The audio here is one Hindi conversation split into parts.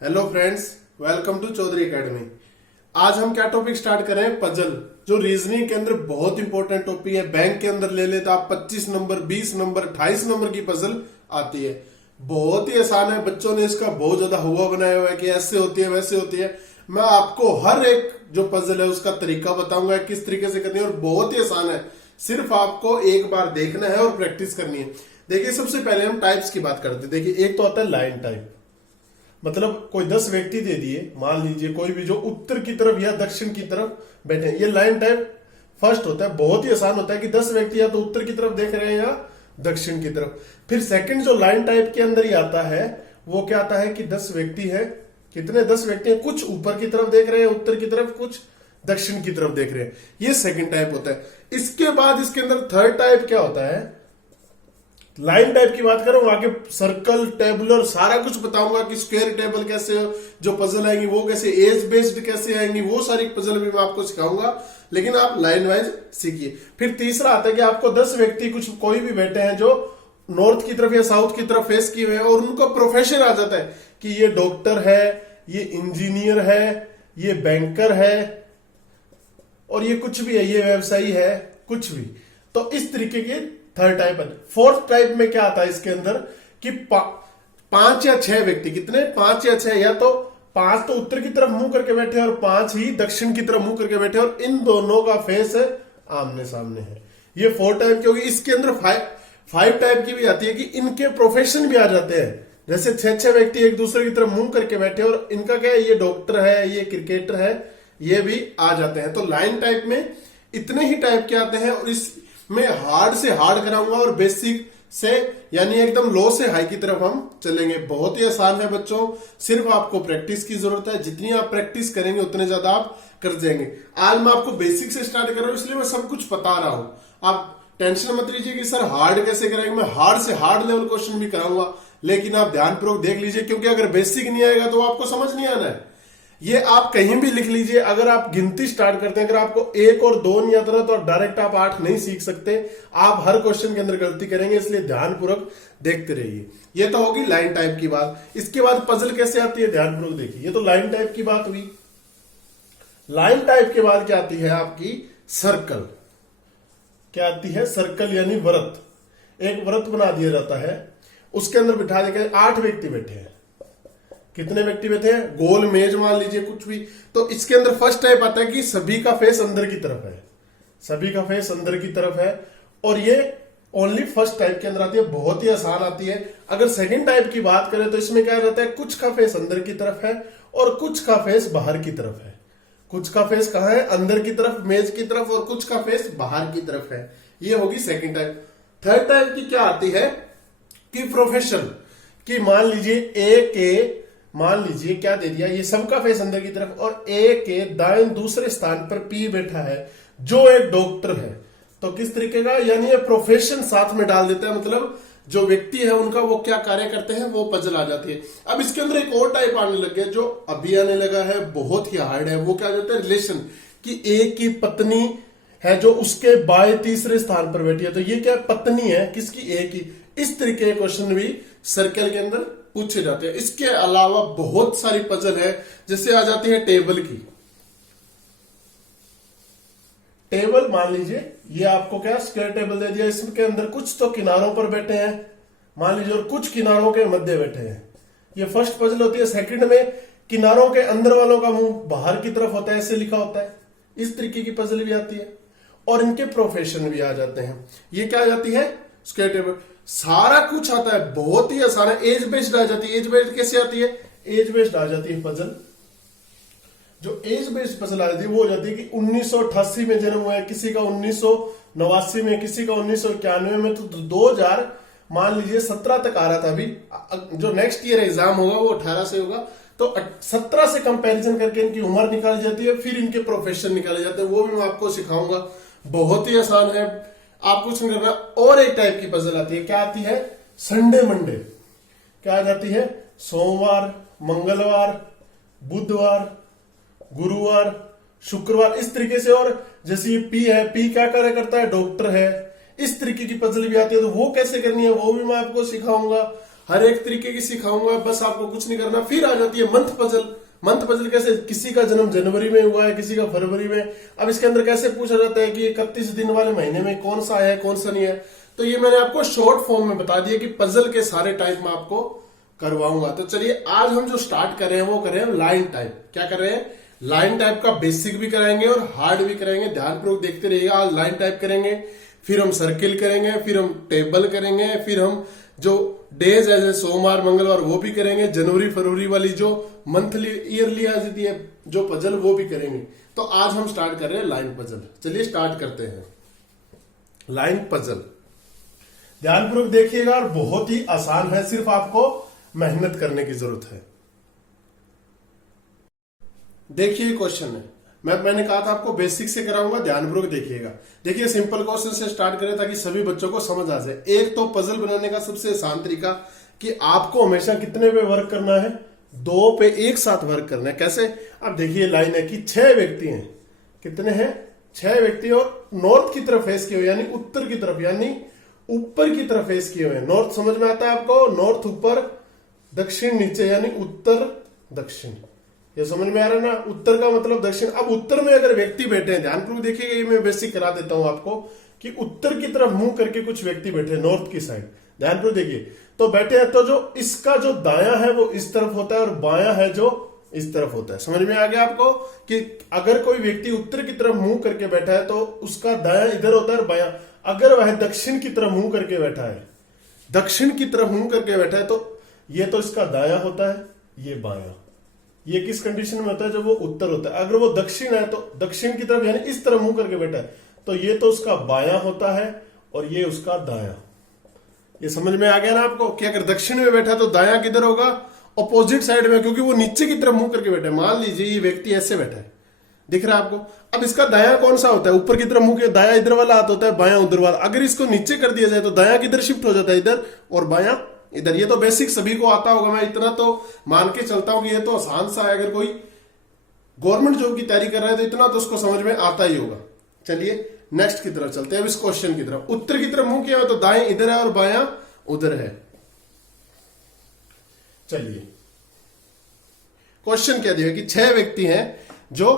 Hello friends, welcome to Chaudhary academy. आज हम क्या टॉपिक स्टार्ट करें? पजल, जो रीजनिंग के अंदर बहुत इंपॉर्टेंट टॉपिक है। बैंक के अंदर ले लेता आप 25 नंबर, 20 नंबर, 28 नंबर की पजल आती है। बहुत ही आसान है, बच्चों ने इसका बहुत ज्यादा हुआ बनाया हुआ है कि ऐसे होती है वैसे होती है। मैं आपको हर एक जो पजल है उसका तरीका बताऊंगा किस तरीके से करनी है, और बहुत ही आसान है। सिर्फ आपको एक बार देखना है और प्रैक्टिस करनी है। देखिए, सबसे पहले हम टाइप्स की बात करते हैं। देखिए, एक तो आता है लाइन टाइप, मतलब कोई 10 व्यक्ति दे दिए, मान लीजिए कोई भी जो उत्तर की तरफ या दक्षिण की तरफ बैठे हैं, ये लाइन टाइप फर्स्ट होता है। बहुत ही आसान होता है कि 10 व्यक्ति या तो उत्तर की तरफ देख रहे हैं या दक्षिण की तरफ। फिर सेकंड जो लाइन टाइप के अंदर ही आता है वो क्या आता है कि 10 व्यक्ति है, कितने 10 व्यक्ति हैं, कुछ ऊपर की तरफ देख रहे हैं उत्तर की तरफ, कुछ दक्षिण की तरफ देख रहे हैं। ये सेकंड टाइप होता है। इसके बाद इसके अंदर थर्ड टाइप क्या होता है? लाइन टाइप की बात करूं, आगे सर्कल, टेबुलर सारा कुछ बताऊंगा कि स्क्वायर टेबल कैसे जो पजल आएंगी वो कैसे, एज बेस्ड कैसे आएंगी, वो सारी पजल भी मैं आपको सिखाऊंगा। लेकिन आप लाइन वाइज सीखिए। फिर तीसरा आता है कि आपको 10 व्यक्ति कुछ कोई भी बैठे हैं जो नॉर्थ की तरफ या साउथ की तरफ फेस किए हुए हैं, और उनका प्रोफेशन आ जाता है कि ये डॉक्टर है, ये इंजीनियर है, ये बैंकर है, और ये कुछ भी है, ये व्यवसायी है, कुछ भी। तो इस तरीके के थर्ड टाइप है। फोर्थ टाइप में क्या आता है इसके अंदर कि 5 या 6 व्यक्ति, कितने? 5 या 6, या तो 5 तो उत्तर की तरफ मुंह करके बैठे और 5 ही दक्षिण की तरफ मुंह करके बैठे, और इन दोनों का फेस आमने सामने है। ये 4 टाइप की होगी। इसके अंदर 5 टाइप की भी आती है कि इनके प्रोफेशन भी आ जाते हैं। जैसे 6 व्यक्ति एक दूसरे की तरफ मुंह करके बैठे और इनका क्या है, ये डॉक्टर है, ये क्रिकेटर है, ये भी आ जाते हैं। तो लाइन टाइप में इतने ही टाइप के आते हैं, और इस मैं हार्ड से हार्ड कराऊंगा और बेसिक से यानी एकदम लो से हाई की तरफ हम चलेंगे। बहुत ही आसान है बच्चों, सिर्फ आपको प्रैक्टिस की जरूरत है। जितनी आप प्रैक्टिस करेंगे उतने ज्यादा आप कर जाएंगे। आज मैं आपको बेसिक से स्टार्ट कर रहा हूं, इसलिए मैं सब कुछ बता रहा हूं। आप टेंशन मत लीजिए कि सर हार्ड कैसे करेंगे। मैं हार्ड से हार्ड लेवल क्वेश्चन भी कराऊंगा, लेकिन आप ध्यानपूर्वक देख लीजिए, क्योंकि अगर बेसिक नहीं आएगा तो आपको समझ नहीं आना है। ये आप कहीं भी लिख लीजिए। अगर आप गिनती स्टार्ट करते हैं, अगर आपको 1 और 2 नहीं आता तो डायरेक्ट आप 8 नहीं सीख सकते। आप हर क्वेश्चन के अंदर गलती करेंगे, इसलिए ध्यानपूर्वक देखते रहिए। ये तो होगी लाइन टाइप की बात। इसके बाद पजल कैसे आती है, ध्यानपूर्वक देखिए। ये तो लाइन टाइप की बात हुई। लाइन टाइप के बाद क्या आती है आपकी? सर्कल। क्या आती है? सर्कल यानी व्रत। एक व्रत बना दिया जाता है, उसके अंदर बिठा देकर 8 व्यक्ति बैठे हैं। कितने व्यक्ति बैठे हैं? गोल मेज मान लीजिए, कुछ भी। तो इसके अंदर फर्स्ट टाइप आता है कि सभी का फेस अंदर की तरफ है, सभी का फेस अंदर की तरफ है, और ये ओनली फर्स्ट टाइप के अंदर आती है। बहुत ही आसान आती है। अगर सेकंड टाइप की बात करें तो इसमें क्या रहता है, कुछ का फेस अंदर की तरफ है और कुछ का फेस बाहर की तरफ है। कुछ का फेस कहां है? अंदर की तरफ, मेज की तरफ, और कुछ का फेस बाहर की तरफ है। ये होगी सेकंड टाइप। थर्ड टाइप की क्या आती है कि प्रोफेशन, कि मान लीजिए मान लीजिए क्या दे दिया, ये सबका फेस अंदर की तरफ, और ए के दाएं दूसरे स्थान पर पी बैठा है जो एक डॉक्टर है। तो किस तरीके का, यानी ये प्रोफेशन साथ में डाल देता है, मतलब जो व्यक्ति है उनका वो क्या कार्य करते हैं वो पजल आ जाती है। अब इसके अंदर एक और टाइप आने लग गया जो अभी आने लगा है, बहुत ही हार्ड है। वो क्या होता है? रिलेशन, कि एक की पत्नी है जो उसके बाएं तीसरे स्थान पर बैठी है। तो ये क्या पत्नी है किसकी? एक की। इस तरीके के क्वेश्चन भी सर्कल के अंदर पूछे जाते हैं। इसके अलावा बहुत सारी पजल है, जैसे आ जाती है टेबल की। टेबल मान लीजिए, ये आपको क्या स्क्वायर टेबल दे दिया, इसके अंदर कुछ तो किनारों पर बैठे हैं मान लीजिए, और कुछ किनारों के मध्य बैठे हैं। ये फर्स्ट पजल होती है। सेकंड में किनारों के अंदर वालों का मुंह बाहर की तरफ होता है, ऐसे लिखा होता है। इस तरीके की पजल भी आती है, और इनके प्रोफेशन भी आ जाते हैं। ये क्या आ जाती है? Square table. सारा कुछ आता है, बहुत ही आसान है। एज बेस्ड आ जाती है। एज बेस्ड कैसे आती है? एज बेस्ड आ जाती है पजल। जो एज बेस्ड पजल आ जाती है वो हो जाती है कि 1988 में जन्म हुआ है किसी का, 1989 में किसी का, 1991 में, तो 2000 मान लीजिए 17 तक आ रहा था। अभी जो नेक्स्ट ईयर एग्जाम होगा वो 18 से होगा, तो 17 से कंपैरिजन करके इनकी उम्र निकाली जाती है, फिर इनके प्रोफेशन निकाले जाते हैं। वो भी मैं आपको सिखाऊंगा, बहुत ही आसान है, आप कुछ नहीं करना। और एक टाइप की पजल आती है, क्या आती है? Sunday Monday. क्या आ जाती है? सोमवार, मंगलवार, बुधवार, गुरुवार, शुक्रवार, इस तरीके से। और जैसे ये पी है, पी क्या कार्य करता है? डॉक्टर है। इस तरीके की पजल भी आती है। तो वो कैसे करनी है वो भी मैं आपको सिखाऊंगा। हर एक तरीके की सिखाऊंगा, बस आपको कुछ नहीं करना। फिर आ जाती है मंथ पजल। मंथ पजल कैसे, किसी का जन्म जनवरी में हुआ है, किसी का फरवरी में, अब इसके अंदर कैसे पूछा जाता है कि 31 दिन वाले महीने में कौन सा है कौन सा नहीं है। तो ये मैंने आपको शॉर्ट फॉर्म में बता दिया कि पजल के सारे टाइप में आपको करवाऊंगा। तो चलिए आज हम जो स्टार्ट कर रहे हैं वो कर रहे हैं लाइन टाइप। क्या कर रहे हैं, लाइन टाइप का बेसिक भी कराएंगे और हार्ड भी कराएंगे। ध्यानपूर्वक देखते रहिएगा। आज लाइन टाइप करेंगे, फिर हम सर्किल करेंगे, फिर हम टेबल करेंगे, फिर हम जो डेज जैसे सोमवार मंगलवार वो भी करेंगे, जनवरी फरवरी वाली जो मंथली ईयरली आ जाती है जो पजल वो भी करेंगे। तो आज हम स्टार्ट कर रहे हैं लाइन पजल। चलिए स्टार्ट करते हैं लाइन पजल। ध्यानपूर्वक देखिएगा और बहुत ही आसान है, सिर्फ आपको मेहनत करने की जरूरत है। देखिए क्वेश्चन है, मैंने कहा था आपको बेसिक से कराऊंगा, ध्यानपूर्वक देखिएगा। देखिए सिंपल क्वेश्चन से स्टार्ट करें ताकि सभी बच्चों को समझ आ जाए। एक तो पजल बनाने का सबसे आसान तरीका कि आपको हमेशा कितने पे वर्क करना है, 2 पे एक साथ वर्क करना है। कैसे, अब देखिए लाइन है कि 6 व्यक्ति हैं। कितने हैं, 6 व्यक्ति, और नॉर्थ की तरफ फेस किए हुए यानी उत्तर की तरफ यानी ऊपर की तरफ फेस किए हुए हैं। नॉर्थ समझ में आता है आपको, नॉर्थ ऊपर, दक्षिण नीचे यानी उत्तर दक्षिण। ये समझ में आ रहा है ना, उत्तर का मतलब दक्षिण। अब उत्तर में अगर व्यक्ति बैठे हैं, ध्यानपूर्वक देखिएगा, ये मैं बेसिक करा देता हूं आपको कि उत्तर की तरफ मुंह करके कुछ व्यक्ति बैठे हैं नॉर्थ की साइड। ध्यानपूर्वक देखिए, तो बैठे हैं तो जो इसका जो दायां है वो इस तरफ होता है और बायां है जो इस तरफ होता है। समझ में आ गया आपको कि अगर कोई व्यक्ति उत्तर की तरफ मुंह करके बैठा है तो उसका दायां इधर होता है और बायां। अगर वह दक्षिण की तरफ मुंह करके बैठा है, दक्षिण की तरफ मुंह करके बैठा है, तो ये तो इसका दायां होता है, ये बायां। ये किस कंडीशन में होता है, जब वो उत्तर होता है। अगर वो दक्षिण है तो दक्षिण की तरफ यानी इस तरफ मुंह करके बैठा है, तो ये तो उसका बायां होता है और ये उसका दायां। ये समझ में आ गया ना आपको कि अगर दक्षिण में बैठा तो दायां किधर होगा, ऑपोजिट साइड में, क्योंकि वो नीचे की तरफ मुंह करके बैठा है। मान लीजिए ये व्यक्ति ऐसे बैठा है, दिख रहा है आपको। अब इसका दायां कौन सा होता है, ऊपर की तरफ मुंह के दायां इधर वाला हाथ होता है, बायां उधर वाला। अगर इसको नीचे कर दिया जाए तो दायां किधर शिफ्ट हो जाता है, इधर, और बायां इधर। ये तो बेसिक सभी को आता होगा, मैं इतना तो मान के चलता हूं कि ये तो आसान सा है। अगर कोई गवर्नमेंट जॉब की तैयारी कर रहा है तो इतना तो उसको समझ में आता ही होगा। चलिए नेक्स्ट की तरफ चलते हैं, अब इस क्वेश्चन की तरफ। उत्तर की तरफ मुंह किया हो तो दाएं इधर है और बायां उधर है। चलिए क्वेश्चन क्या दिया कि 6 व्यक्ति हैं जो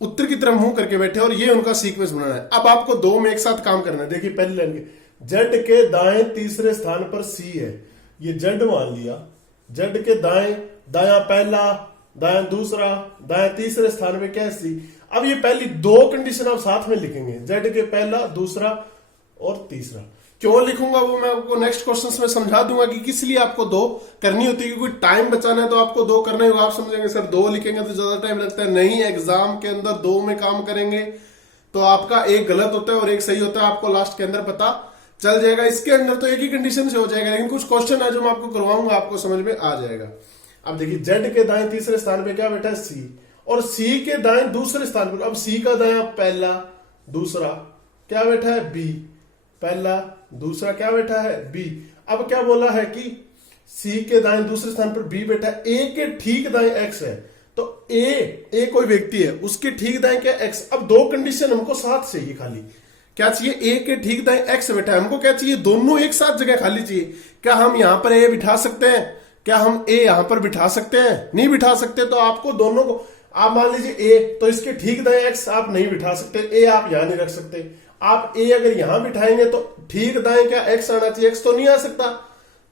उत्तर की तरफ मुंह करके बैठे और ये उनका सीक्वेंस बनाना है। अब आपको 2 में एक साथ काम करना है। देखिए पहली लाइन के जेड के दाएं तीसरे स्थान पर सी है, ये जेड मान लिया। जेड के दाएं, दायां पहला, दायां दूसरा, दायां तीसरे स्थान पे क्या है, सी। अब ये पहली 2 कंडीशन आप साथ में लिखेंगे, जेड के पहला, दूसरा और तीसरा। क्यों लिखूंगा वो मैं आपको नेक्स्ट क्वेश्चन में समझा दूंगा कि किस लिए आपको 2 करनी होती है। क्योंकि टाइम बचाना है तो आपको 2 करना ही होगा। आप समझेंगे सर 2 लिखेंगे तो ज्यादा टाइम लगता है, नहीं। एग्जाम के अंदर 2 में काम करेंगे तो आपका एक गलत होता है और एक सही होता है, आपको लास्ट के अंदर पता चल जाएगा। इसके अंदर तो एक ही कंडीशन से हो जाएगा, लेकिन कुछ क्वेश्चन है जो मैं आपको करवाऊंगा, आपको समझ में आ जाएगा। अब देखिए जेड के दाएं तीसरे स्थान पे क्या बैठा है, सी, और सी के दाएं दूसरे स्थान पर, अब सी का दायां पहला दूसरा क्या बैठा है, बी, पहला दूसरा क्या बैठा है, बी। अब क्या बोला है कि सी के दाएं दूसरे स्थान पर बी बैठा है, ए के ठीक दाएं एक्स है, तो ए कोई व्यक्ति है, उसके ठीक दाएं क्या, एक्स। अब 2 कंडीशन हमको साथ चाहिए, खाली क्या चाहिए, ए के ठीक दाएं एक्स बैठा है, हमको क्या चाहिए, दोनों एक साथ जगह खाली चाहिए। क्या हम यहां पर ए बिठा सकते हैं, क्या हम ए यहां पर बिठा सकते हैं, नहीं बिठा सकते। तो आपको दोनों को, आप मान लीजिए ए, तो इसके ठीक दाएं एक्स आप नहीं बिठा सकते, ए आप यहां नहीं रख सकते। आप ए अगर यहां बिठाएंगे तो ठीक दाएं क्या एक्स आना चाहिए, एक्स तो नहीं आ सकता।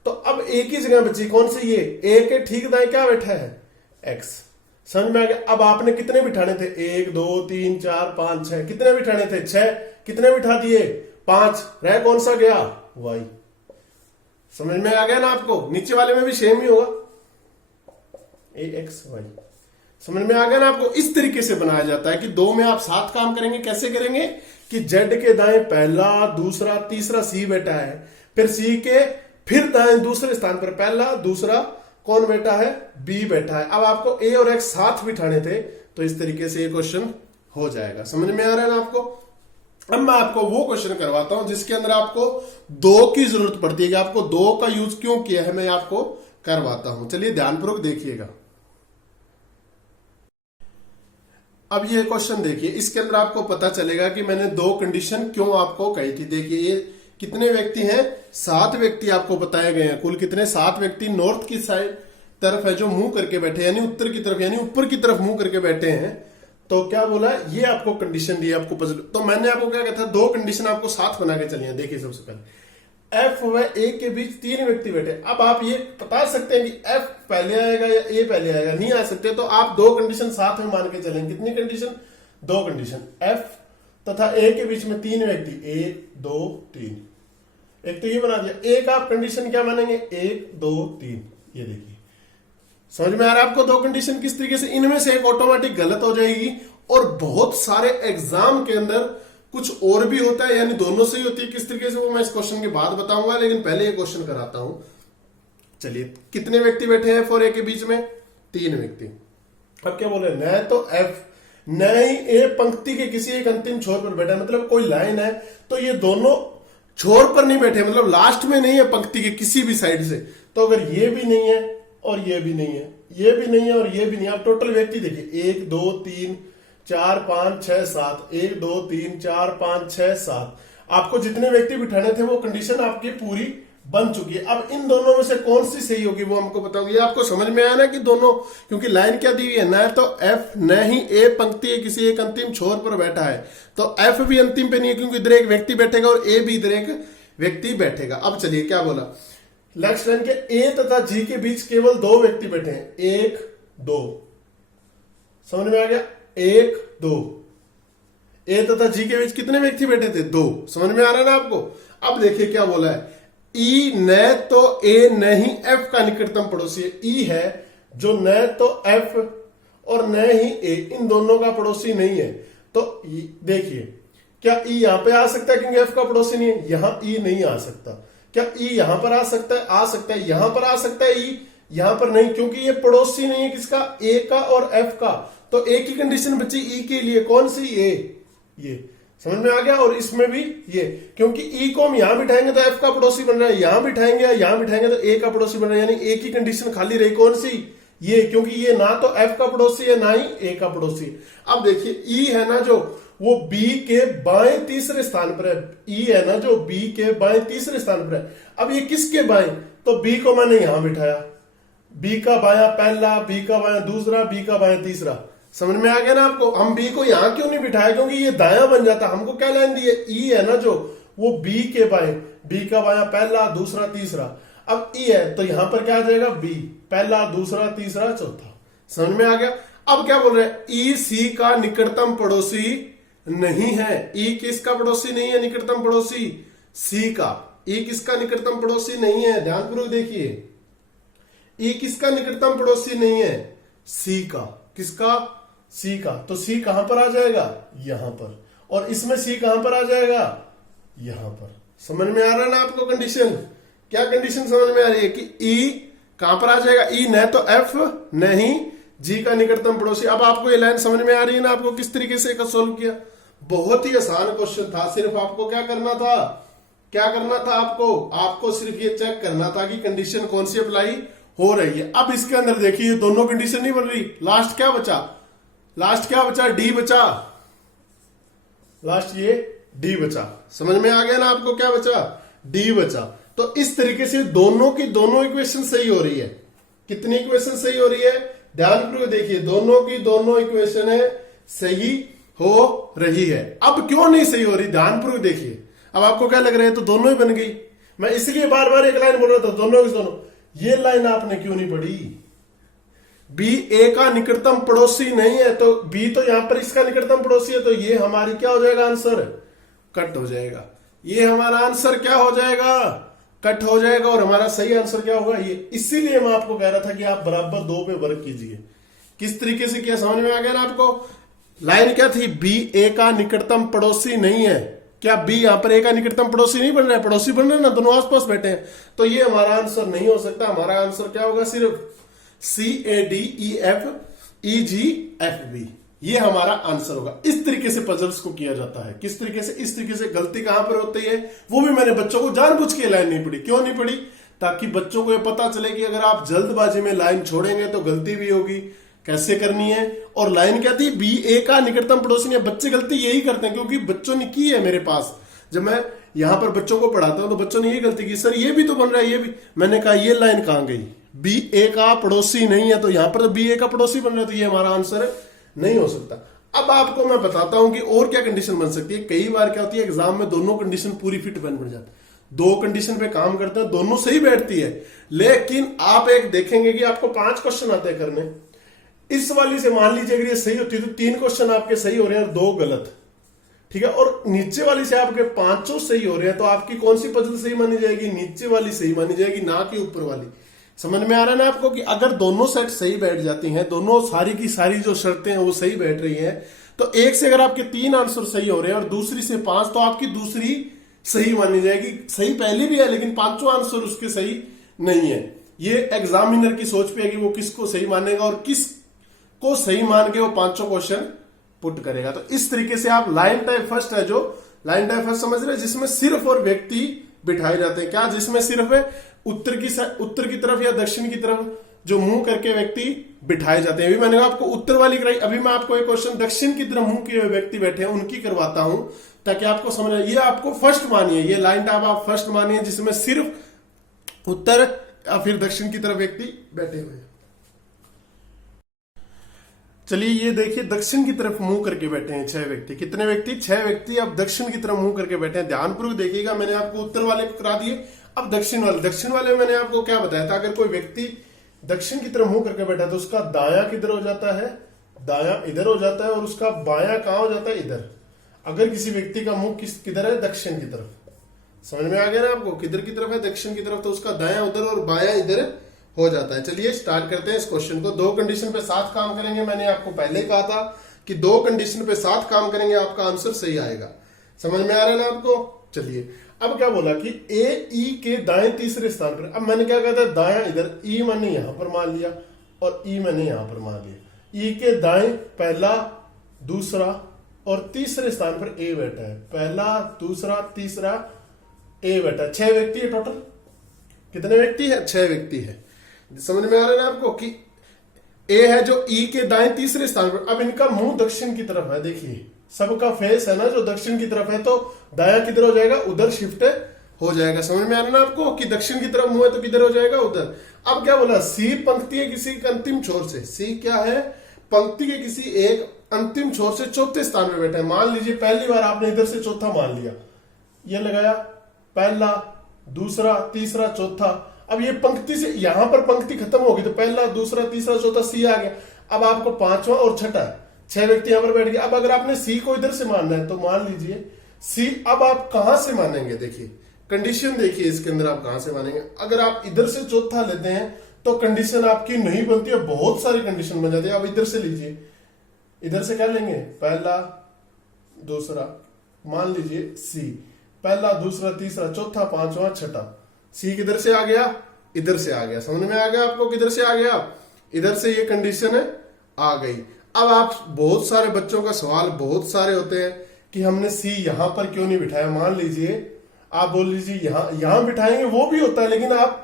तो अब एक ही जगह बची, कौन सी, ये ए के ठीक दाएं क्या बैठा है, एक्स। समझ में आ गया। अब आपने कितने बिठाने थे, 1 2 3 4 5 6, कितने बिठाने थे, 6, कितने बिठा दिए, 5, रह कौन सा गया, वाई। समझ में आ गया ना आपको, नीचे वाले में भी सेम ही होगा, ए एक्स वाई। समझ में आ गया ना आपको। इस तरीके से बनाया जाता है कि 2 में आप साथ काम करेंगे। कैसे करेंगे कि जेड के दाएं पहला दूसरा तीसरा सी बैठा है, फिर सी के फिर दाएं दूसरे स्थान पर पहला दूसरा कौन बैठा है, बी बैठा है। अब आपको ए और एक्स साथ बिठाने थे, तो इस तरीके से ये क्वेश्चन हो जाएगा। समझ में आ रहा है ना आपको। अब मैं आपको वो क्वेश्चन करवाता हूं जिसके अंदर आपको 2 की जरूरत पड़ती है। कि आपको 2 का यूज क्यों किया है, मैं आपको करवाता हूं। चलिए ध्यानपूर्वक देखिएगा। अब ये क्वेश्चन देखिए, इसके अंदर आपको पता चलेगा कि मैंने 2 कंडीशन क्यों आपको कही थी। देखिए कितने व्यक्ति हैं? 7 व्यक्ति आपको बताए गए हैं। कुल कितने? 7 व्यक्ति नॉर्थ की साइड तरफ है जो मुंह करके बैठे, यानी उत्तर की तरफ, यानी ऊपर की तरफ मुंह करके बैठे हैं। तो क्या बोला? ये आपको कंडीशन दी आपको पजल। तो मैंने आपको क्या कहता था, 2 कंडीशन आपको साथ बना के चलिए। देखिए सबसे पहले एफ व ए के बीच 3 व्यक्ति बैठे। अब आप ये बता सकते हैं कि एफ पहले आएगा या ए पहले आएगा, नहीं आ सकते। तो आप 2 कंडीशन साथ में मान के चलेंगे। कितनी कंडीशन? 2 कंडीशन। एफ तथा ए के बीच में 3 व्यक्ति, 1 2 3। एक तो ये बना दिया। एक आप कंडीशन क्या मानेंगे? 1 2 3। ये देखिए, समझ में आ रहा है आपको? 2 कंडीशन किस तरीके से, इनमें से एक ऑटोमेटिक गलत हो जाएगी। और बहुत सारे एग्जाम के अंदर कुछ और भी होता है, यानी दोनों से ही होती है। किस तरीके से वो मैं इस क्वेश्चन के बाद बताऊंगा, लेकिन पहले ये क्वेश्चन कराता हूं। चलिए, कितने व्यक्ति बैठे हैं फॉर ए के बीच में? 3 व्यक्ति। अब क्या बोल रहे हैं? न तो एफ न ही ए पंक्ति के किसी एक अंतिम छोर पर बैठा है। मतलब कोई लाइन है तो ये दोनों छोर पर नहीं बैठे, मतलब लास्ट में नहीं है पंक्ति के किसी भी साइड से। तो अगर ये भी नहीं है और ये भी नहीं है, ये भी नहीं है और ये भी नहीं है, आप टोटल व्यक्ति देखिए 1 2 3 4 5 6 7, 1 2 3 4 5 6 7। आपको जितने व्यक्ति बिठाने थे वो कंडीशन आपकी पूरी बन चुकी है। अब इन दोनों में से कौन सी सही होगी वो हमको बताओगे। ये आपको समझ में आया ना कि दोनों, क्योंकि लाइन क्या दी हुई है? न तो एफ न ही ए पंक्ति के किसी एक अंतिम छोर पर बैठा है। तो एफ भी अंतिम पे नहीं है, क्योंकि इधर एक व्यक्ति बैठेगा और ए भी इधर एक व्यक्ति बैठेगा। अब चलिए क्या बोला, नेक्स्ट लाइन के ए तथा जी के बीच केवल 2 व्यक्ति बैठे हैं, 1 2। समझ में आ गया? 1 2। ए तथा जी के बीच कितने व्यक्ति बैठे थे? 2। समझ में आ रहा है ना आपको? अब देखिए क्या बोला है, ई न तो ए न ही एफ का निकटतम पड़ोसी है। ई है जो न तो एफ और न ही ए, इन दोनों का पड़ोसी नहीं है। तो देखिए, क्या ई यहां पे आ सकता है क्योंकि एफ का पड़ोसी नहीं है? यहां ई नहीं आ सकता। क्या ई यहां पर आ सकता है? आ सकता है। यहां पर आ सकता है ई? यहां पर नहीं, क्योंकि ये पड़ोसी नहीं है किसका? ए का और एफ का। तो एक ही कंडीशन बची ई के लिए, कौन सी? ये समझ में आ गया? और इसमें भी ये, क्योंकि ई को हम यहां बिठाएंगे तो एफ का पड़ोसी बन रहा है, यहां बिठाएंगे या यहां बिठाएंगे तो ए का पड़ोसी बन रहा है, यानी एक ही कंडीशन खाली रही, कौन सी? ये, क्योंकि ये ना तो एफ का पड़ोसी है ना ही ए का पड़ोसी। अब देखिए ई है ना जो, वो बी के बाएं तीसरे स्थान पर है। ई है ना जो बी के बाएं तीसरे स्थान पर है। अब ये किसके बाएं? तो बी को मैंने यहां बिठाया, बी का बायां पहला, बी का बायां दूसरा, बी का बायां तीसरा। समझ में आ गया ना आपको? हम बी को यहां क्यों नहीं बिठाया? क्योंकि ये दायां बन जाता। हमको क्या लाइन दी है? ई है ना जो, वो बी के बाएं, बी का बायां पहला दूसरा तीसरा। अब ई है तो यहां पर क्या आ जाएगा? बी पहला दूसरा तीसरा चौथा। समझ में आ गया? अब क्या बोल रहे हैं? ई सी का निकटतम पड़ोसी नहीं है। ई किसका पड़ोसी नहीं है? निकटतम पड़ोसी सी का। ई किसका निकटतम पड़ोसी नहीं है? ध्यानपूर्वक देखिए, ई किसका निकटतम पड़ोसी नहीं है? सी का। किसका? सी का। तो सी कहां पर आ जाएगा? यहां पर। और इसमें सी कहां पर आ जाएगा? यहां पर। समझ में आ रहा है ना आपको कंडीशन? क्या कंडीशन समझ में आ रही है कि ई कहां पर आ जाएगा? ई न तो एफ न ही जी का निकटतम पड़ोसी। अब आपको ये लाइन समझ में आ रही है ना आपको किस तरीके से सोल्व किया? बहुत ही आसान क्वेश्चन था। सिर्फ आपको क्या करना था? क्या करना था आपको सिर्फ ये चेक करना था कि कंडीशन कौन सी अप्लाई हो रही है। अब इसके अंदर देखिए दोनों कंडीशन नहीं बन रही। लास्ट क्या बचा? डी बचा। लास्ट ये डी बचा। समझ में आ गया ना आपको? क्या बचा? डी बचा। तो इस तरीके से दोनों की दोनों इक्वेशन सही हो रही है। कितनी इक्वेशन सही हो रही है? ध्यानपूर्वक देखिए, दोनों की दोनों इक्वेशन है सही हो रही है। अब क्यों नहीं सही हो रही? ध्यानपूर्वक देखिए। अब आपको क्या लग रहा है? तो दोनों ही बन गई। मैं इसलिए बार बार एक लाइन बोल रहा था, दोनों की दोनों। ये लाइन आपने क्यों नहीं पढ़ी? बी ए का निकटतम पड़ोसी नहीं है, तो बी तो यहां पर इसका निकटतम पड़ोसी है, तो ये हमारी क्या हो जाएगा? आंसर कट हो जाएगा। ये हमारा आंसर क्या हो जाएगा? कट हो जाएगा। और हमारा सही आंसर क्या होगा? ये। इसीलिए मैं आपको कह रहा था कि आप बराबर 2 पे वर्क कीजिए। किस तरीके से किया समझ में आ गया ना आपको? लाइन क्या थी? बी ए का निकटतम पड़ोसी नहीं है। क्या बी यहां पर ए का निकटतम पड़ोसी नहीं बन रहा है? पड़ोसी बन रहे हैं ना, दोनों आसपास बैठे हैं। तो ये हमारा आंसर नहीं हो सकता। हमारा आंसर क्या होगा? सिर्फ C A D E F E G F B. ये हमारा आंसर होगा। इस तरीके से पजल्स को किया जाता है। किस तरीके से? इस तरीके से। गलती कहां पर होती है वो भी मैंने बच्चों को जानबूझ के लाइन नहीं पढ़ी। क्यों नहीं पढ़ी? ताकि बच्चों को यह पता चले कि अगर आप जल्दबाजी में लाइन छोड़ेंगे तो गलती भी होगी, कैसे करनी है। और लाइन क्या थी? बी ए का निकटतम पड़ोसी नहीं है। बच्चे गलती यही करते हैं, क्योंकि बच्चों ने की है मेरे पास। जब मैं यहां पर बच्चों को पढ़ाता हूं तो बच्चों ने ये गलती की, सर ये भी तो बन रहा है, ये भी। मैंने कहा ये लाइन कहां गई, बी ए का पड़ोसी नहीं है, तो यहां पर तो बी ए का पड़ोसी बन रहा है, तो ये हमारा आंसर नहीं हो सकता। अब आपको मैं बताता हूं कि और क्या कंडीशन बन सकती है। कई बार क्या होती है एग्जाम में दोनों कंडीशन पूरी फिट बन जाती है, दो कंडीशन पे काम करते हैं, दोनों सही बैठती है, लेकिन आप एक देखेंगे कि आपको 5 क्वेश्चन आते हैं करने। इस वाली से मान लीजिए अगर ये सही होती है तो 3 क्वेश्चन आपके सही हो रहे हैं और 2 गलत, ठीक है। और नीचे वाली से आपके 5 सही हो रहे हैं, तो आपकी कौन सी पजल सही मानी जाएगी, नीचे वाली सही मानी जाएगी, ना कि ऊपर वाली। समझ में आ रहा है ना आपको कि अगर दोनों सेट सही बैठ जाती हैं, दोनों सारी की सारी जो शर्तें हैं वो सही बैठ रही हैं, तो एक से अगर आपके 3 आंसर सही हो रहे हैं और दूसरी से 5, तो आपकी दूसरी सही मानी जाएगी। सही पहली भी है लेकिन 5 आंसर उसके सही नहीं है। ये एग्जामिनर की सोच पे है कि वो किसको सही मानेगा और किस को सही मान के वो 5 क्वेश्चन पुट करेगा। तो इस तरीके से आप लाइन टाइप फर्स्ट है, जो लाइन टाइप फर्स्ट समझ रहे हैं, जिसमें सिर्फ और व्यक्ति बिठाए जाते हैं। क्या, जिसमें सिर्फ उत्तर की तरफ या दक्षिण की तरफ जो मुंह करके व्यक्ति बिठाए जाते हैं। अभी मैंने आपको उत्तर वाली कराई, अभी मैं आपको एक क्वेश्चन दक्षिण की तरफ मुंह किए हुए व्यक्ति बैठे हैं उनकी करवाता हूं, ताकि आपको समझ आए। ये आपको फर्स्ट मानिए, ये लाइन टाइप आप फर्स्ट मानिए, जिसमें सिर्फ उत्तर या फिर दक्षिण की तरफ व्यक्ति बैठे हुए हैं। चलिए ये देखिए, दक्षिण की तरफ मुंह करके बैठे हैं 6 व्यक्ति। कितने व्यक्ति? 6 व्यक्ति अब दक्षिण की तरफ मुंह करके बैठे हैं। ध्यानपूर्वक देखिएगा, मैंने आपको उत्तर वाले को करा दिए, अब दक्षिण वाले में मैंने आपको क्या बताया था, अगर कोई व्यक्ति दक्षिण की तरफ मुंह करके बैठा है तो उसका दाया किधर हो जाता है, दाया इधर हो जाता है, और उसका बाया कहां हो जाता है, इधर। अगर किसी व्यक्ति का मुंह किधर है, दक्षिण की तरफ। समझ में आ गया ना आपको, किधर की तरफ है, दक्षिण की तरफ, तो उसका दाया उधर और बाया इधर हो जाता है। चलिए स्टार्ट करते हैं इस क्वेश्चन को। 2 कंडीशन पे साथ काम करेंगे, मैंने आपको पहले ही कहा था कि 2 कंडीशन पे साथ काम करेंगे आपका आंसर सही आएगा। समझ में आ रहा है ना आपको। चलिए अब क्या बोला कि ए ई के दाएं तीसरे स्थान पर। अब मैंने क्या कहा था, दाया इधर, ई मैंने यहां पर मान लिया और ई मैंने यहां पर मान लिया। ई के दाएं पहला, दूसरा और तीसरे स्थान पर ए बैठा है। पहला, दूसरा, तीसरा, ए बैठा है। 6 व्यक्ति है टोटल। कितने व्यक्ति है? 6 व्यक्ति है। समझ में आ रहा है ना आपको कि ए है जो ई के दाएं तीसरे स्थान पर। अब इनका मुंह दक्षिण की तरफ है, देखिए सबका फेस है ना जो दक्षिण की तरफ है, तो दाया किधर हो जाएगा, उधर शिफ्ट हो जाएगा। समझ में आ रहा है ना आपको कि दक्षिण की तरफ मुंह है तो किधर हो जाएगा, उधर। अब क्या बोला, सी पंक्ति है किसी अंतिम छोर से। सी क्या है, पंक्ति के किसी एक अंतिम छोर से चौथे स्थान पर बैठा है। मान लीजिए पहली बार आपने इधर से चौथा मान लिया, ये लगाया पहला, दूसरा, तीसरा, चौथा। अब ये पंक्ति से यहां पर पंक्ति खत्म होगी तो पहला, दूसरा, तीसरा, चौथा, सी आ गया। अब आपको 5वां और छठा, 6 व्यक्ति यहां पर बैठ गए। अब अगर आपने सी को इधर से मानना है तो मान लीजिए सी। अब आप कहां से मानेंगे, देखिए कंडीशन देखिए इसके अंदर आप कहां से मानेंगे। अगर आप इधर से चौथा लेते हैं तो कंडीशन आपकी नहीं बनती है, बहुत सारी कंडीशन बन जाती है। अब इधर से लीजिए, इधर से क्या लेंगे, पहला, दूसरा, मान लीजिए सी, पहला, दूसरा, तीसरा, चौथा, 5वां, छठा। सी किधर से आ गया, इधर से आ गया। समझ में आ गया आपको किधर से आ गया, इधर से ये कंडीशन आ गई। अब आप बहुत सारे बच्चों का सवाल बहुत सारे होते हैं कि हमने सी यहां पर क्यों नहीं बिठाया। मान लीजिए आप बोल लीजिए यहां बिठाएंगे, वो भी होता है, लेकिन आप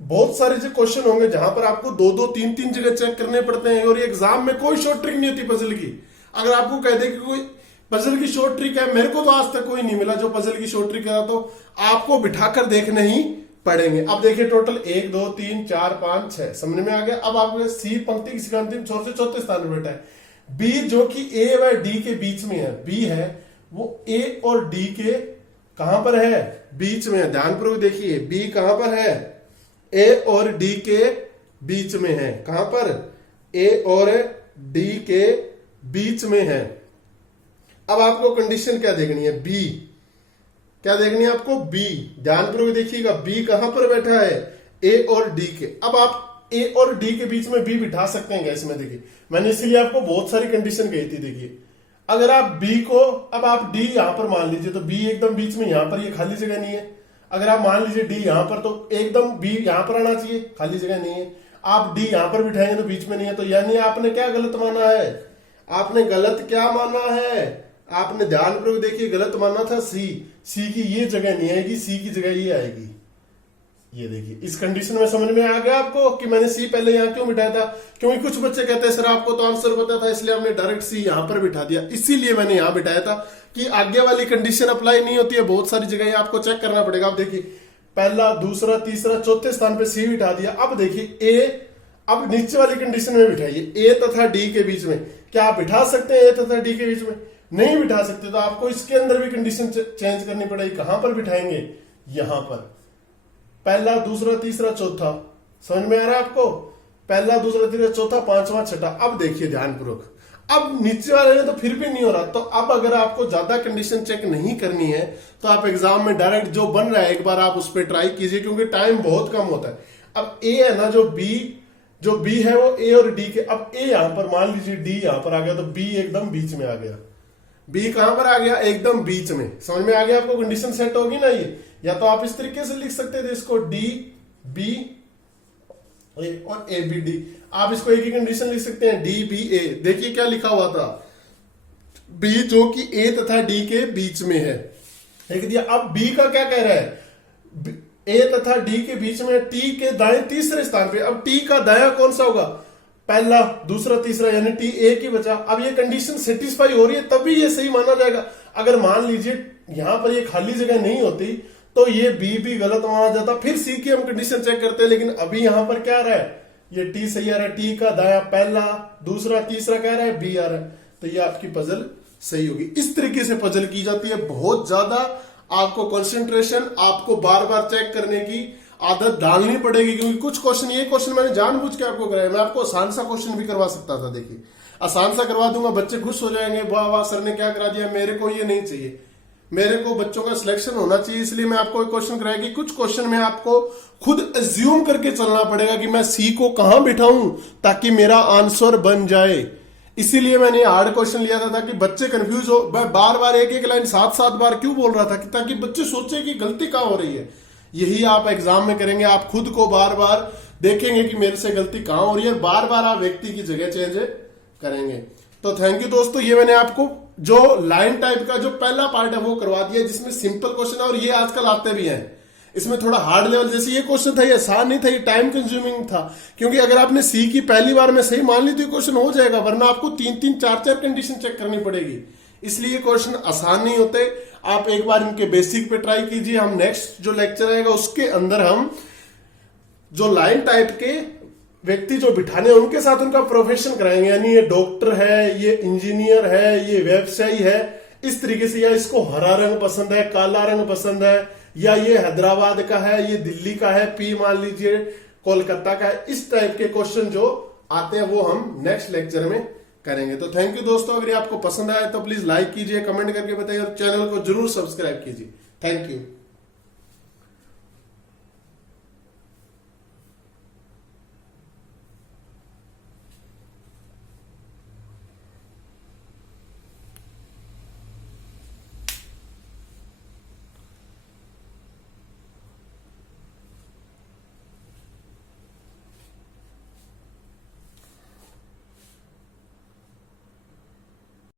बहुत सारे जो क्वेश्चन होंगे जहां पर आपको 2-2, 3-3 जगह चेक करने पड़ते हैं, और ये एग्जाम में कोई शॉर्ट ट्रिक नहीं होती पजल की। अगर आपको कह दे कि कोई पजल की शॉर्ट ट्रिक है, मेरे को तो आज तक कोई नहीं मिला जो पजल की शॉर्ट ट्रिक है, तो आपको बिठाकर देखने ही पढ़ेंगे। अब देखिए टोटल 1 2 3 4 5 6। समझ में आ गया। अब आपको सी पंक्ति किसी अंतिम छोर से चौथे स्थान पर बैठा है। बी जो कि ए व डी के बीच में है, बी है वो ए और डी के कहां पर है, बीच में है। ध्यानपूर्वक देखिए बी कहां पर है, ए और डी के बीच में है। कहां पर, ए और डी के बीच में है। अब आपको कंडीशन क्या देखनी है, बी क्या देखनी है आपको, बी। ध्यानपूर्वक देखिएगा बी कहां पर बैठा है, ए और डी के। अब आप ए और डी के बीच में बी बिठा सकते हैं इसमें। देखिए मैंने इसीलिए आपको बहुत सारी कंडीशन कही थी। देखिए अगर आप बी को, अब आप डी यहां पर मान लीजिए तो बी एकदम बीच में, यहां पर ये खाली जगह नहीं है। अगर आप मान लीजिए डी यहां पर, तो एकदम बी यहां पर आना चाहिए, खाली जगह नहीं है। आप डी यहां पर बिठाएंगे तो बीच में नहीं है, तो यानी आपने क्या गलत माना है, आपने गलत क्या माना है, आपने ध्यानपूर्वक देखिए गलत माना था सी। सी की ये जगह नहीं आएगी, सी की जगह ये आएगी, ये देखिए इस कंडीशन में समझ में आ गया आपको कि मैंने सी पहले यहाँ क्यों बिठाया था। क्योंकि कुछ बच्चे कहते हैं सर आपको तो आंसर पता था इसलिए हमने डायरेक्ट सी यहाँ पर बिठा दिया, इसीलिए मैंने यहाँ बिठाया था कि आगे वाली कंडीशन अप्लाई नहीं होती है। बहुत सारी जगह आपको चेक करना पड़ेगा। आप देखिए पहला, दूसरा, तीसरा, चौथे स्थान पे सी बिठा दिया। अब देखिए ए, अब नीचे वाली कंडीशन में बिठाइए ए तथा डी के बीच में। क्या आप बिठा सकते हैं ए तथा डी के बीच में? नहीं बिठा सकते, तो आपको इसके अंदर भी कंडीशन चेंज करनी पड़ेगी। कहां पर बिठाएंगे? यहां पर। पहला, दूसरा, तीसरा, चौथा, समझ में आ रहा है आपको? पहला, दूसरा, तीसरा, चौथा, पांचवा, छठा। अब देखिए ध्यानपूर्वक, अब नीचे वाले में तो फिर भी नहीं हो रहा, तो अब अगर आपको ज्यादा कंडीशन चेक नहीं करनी है तो आप एग्जाम में डायरेक्ट जो बन रहा है एक बार आप उस पर ट्राई कीजिए, क्योंकि टाइम बहुत कम होता है। अब ए है ना, जो बी है वो ए और डी के, अब ए यहां पर मान लीजिए डी यहां पर आ गया तो बी एकदम बीच में आ गया। बी कहां पर आ गया? एकदम बीच में। समझ में आ गया आपको? कंडीशन सेट होगी ना ये। या तो आप इस तरीके से लिख सकते थे इसको डी बी ए और ए बी डी। आप इसको एक ही कंडीशन लिख सकते हैं डी बी ए। देखिए क्या लिखा हुआ था, बी जो कि ए तथा डी के बीच में है, लिख दिया। अब बी का क्या कह रहा है? ए तथा डी के बीच में, टी के दाएं तीसरे स्थान पे। अब टी का दाया कौन सा होगा? पहला, दूसरा, तीसरा, यानी टी एक ही बचा। अब ये कंडीशन सेटिस्फाई हो रही है तभी ये सही माना जाएगा। अगर मान लीजिए यहां पर ये खाली जगह नहीं होती तो ये बी भी गलत माना जाता, फिर सी की हम कंडीशन चेक करते हैं। लेकिन अभी यहां पर क्या आ रहा है? ये टी सही आ रहा है, टी का दाया पहला, दूसरा, तीसरा कह रहा है, बी आ रहा है, तो ये आपकी पजल सही होगी। इस तरीके से पजल की जाती है। बहुत ज्यादा आपको कंसंट्रेशन, आपको बार बार चेक करने की आदत डालनी पड़ेगी, क्योंकि कुछ क्वेश्चन, ये क्वेश्चन मैंने जानबूझ के आपको कराया, मैं आपको आसान सा क्वेश्चन भी करवा सकता था। देखिए आसान सा करवा दूंगा, बच्चे खुश हो जाएंगे, वाह वाह सर ने क्या करा दिया। मेरे को ये नहीं चाहिए, मेरे को बच्चों का सिलेक्शन होना चाहिए, इसलिए मैं आपको एक क्वेश्चन कराया कि कुछ क्वेश्चन में आपको खुद अज्यूम करके चलना पड़ेगा कि मैं सी को कहां बिठाऊं ताकि मेरा आंसर बन जाए। इसीलिए मैंने हार्ड क्वेश्चन लिया था ताकि बच्चे कंफ्यूज हो। मैं बार बार एक एक लाइन 7-7 बार क्यों बोल रहा था? ताकि बच्चे सोचे कि गलती कहां हो रही है। यही आप एग्जाम में करेंगे, आप खुद को बार बार देखेंगे कि मेरे से गलती कहां हो रही है, बार बार आप व्यक्ति की जगह चेंज करेंगे। तो थैंक यू दोस्तों, ये मैंने आपको जो लाइन टाइप का जो पहला पार्ट है वो करवा दिया, जिसमें सिंपल क्वेश्चन है और ये आजकल आते भी हैं। इसमें थोड़ा हार्ड लेवल, जैसे ये क्वेश्चन था ये आसान नहीं था, ये टाइम कंज्यूमिंग था, क्योंकि अगर आपने सी की पहली बार में सही मान ली तो ये क्वेश्चन हो जाएगा, वरना आपको 3-3, 4-4 कंडीशन चेक करनी पड़ेगी। इसलिए ये क्वेश्चन आसान नहीं होते। आप एक बार इनके बेसिक पे ट्राई कीजिए। हम नेक्स्ट जो लेक्चर आएगा उसके अंदर हम जो लाइन टाइप के व्यक्ति जो बिठाने उनके साथ उनका प्रोफेशन कराएंगे, यानी ये डॉक्टर है, ये इंजीनियर है, ये व्यवसायी है, इस तरीके से। या इसको हरा रंग पसंद है, काला रंग पसंद है, या ये हैदराबाद का है, ये दिल्ली का है, पी मान लीजिए कोलकाता का है। इस टाइप के क्वेश्चन जो आते हैं वो हम नेक्स्ट लेक्चर में करेंगे। तो थैंक यू दोस्तों, अगर ये आपको पसंद आया तो प्लीज लाइक कीजिए, कमेंट करके बताइए और चैनल को जरूर सब्सक्राइब कीजिए। Thank you.